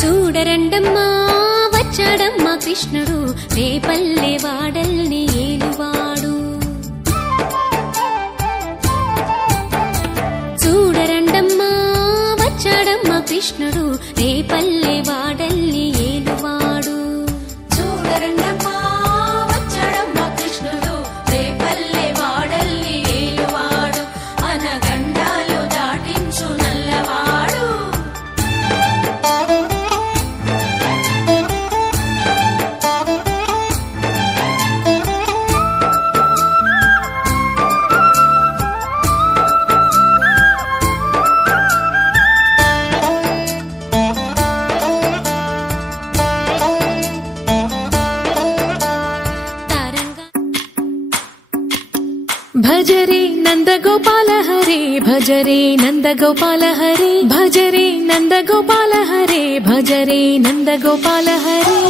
చూడరండమ్మా వచ్చాడమ్మా కృష్ణుడు రేపల్లె వాడల్ని ఏలువాడు. చూడరండమ్మా వచ్చాడమ్మా కృష్ణుడు రేపల్లె వాడల్ని ఏలువాడు. చూడరండమ్మా వచ్చాడమ్మా కృష్ణుడు రేపల్లె వాడల్ని ఏలువాడు. అనగండాలు దాటించు నల్లవాడు. భజరే నందగోపాల హరే భజరే నందగోపాల హరే భజరే నందగోపాల హరే భజరే నందగోపాల హరే.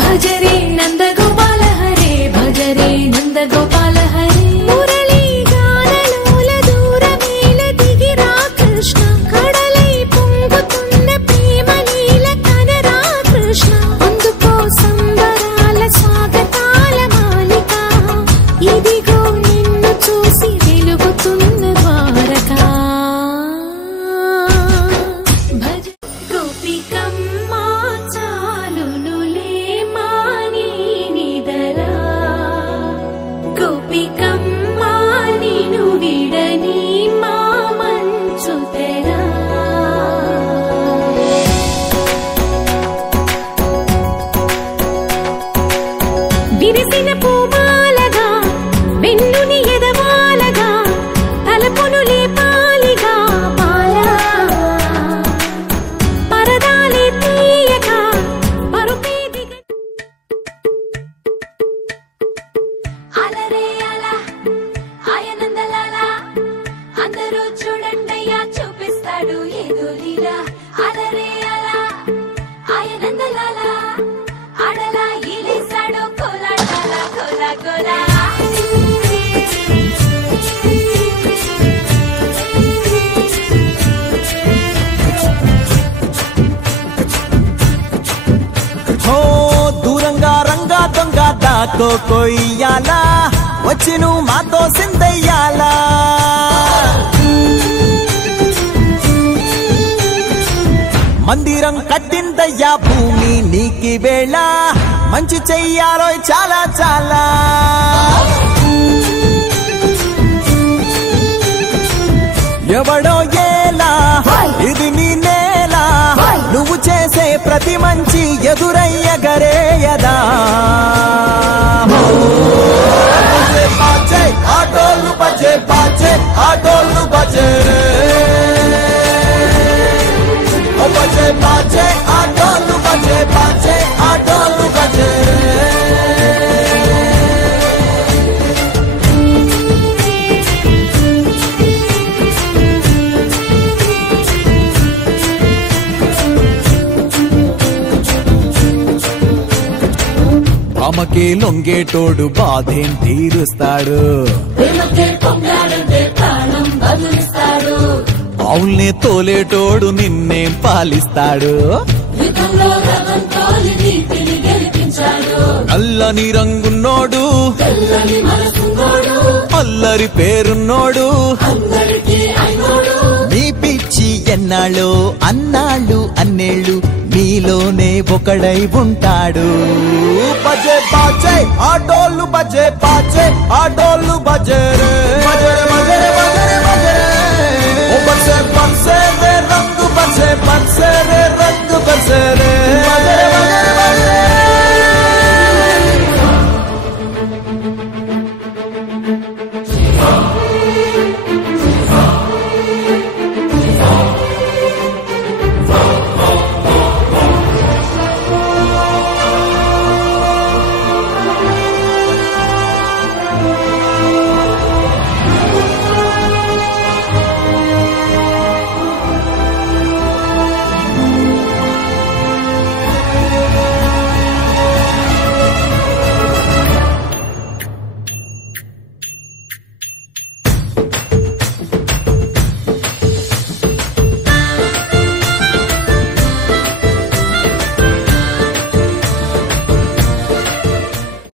భజరే నందగోపాల హరే భజరే నందగోపాల హరే. మురళీ గానలోల దూరమేల దిగిరా కృష్ణ కడలై పొంగుతున్న ప్రేమ లీల కనరా కృష్ణ. అందుకో సంబరాల స్వాగతాల మాలిక ఇదిగో నిన్ను చూసి వెలుగుతున్న ద్వారకా. భజ గోపికమ్మా చాలునులే మాని నిదరా. గోపికమ్మా నిను విడని మా మంచు తెరా. విరిసిన పూమాలగా వెన్నుని ఎదవాలగా తలపును లేపాలిగా బాలా. పరదాలే తీయక పరుపేదిగా అలరే అలా ఆయనందలాలా. అందరూ చూడండయ్యా చూపిస్తాడు ఏదో లీలా. అలరే అలా ఆయనందలాలా ఆడలా ఈలేశాడు కోలాటాల కోలా కోలా. హో దూరంగా రంగా దొంగ దాకో కొయ్యాలా వచ్చి నువ్వు మాతో సిందయ్యాలా. మందిరం కట్టిందయ్యా భూమి నీకి వేళ మంచి చెయ్యాలో చాలా చాలా. ఎవడో ఏలా ఇది నీ నేల నువ్వు చేసే ప్రతి మంచి ఎదురయ్యగరేయదా. బాజే ఆటోలు బజే బాజే ఆటోలు బజే బజే బాజే ఆటోలు బజే బాజే ఆటోలు బజే. అమ్మకే లొంగేటోడు బాధేం తీరుస్తాడు. అవుల్నే తోలేటోడు నిన్నేం పాలిస్తాడు. నల్లని రంగున్నోడు అల్లరి పేరున్నోడు నీ పిచ్చి ఎన్నాళ్ళు అన్నాళ్ళు అన్నేళ్ళు మీలోనే ఒకడై ఉంటాడు బజే బాజే ఆటోలు బజే బాజే ఆటోలు బజే రే బజరే బజరే బజరే బజరే ఓ బజే బన్సే రే రంగు బజే బన్సే రే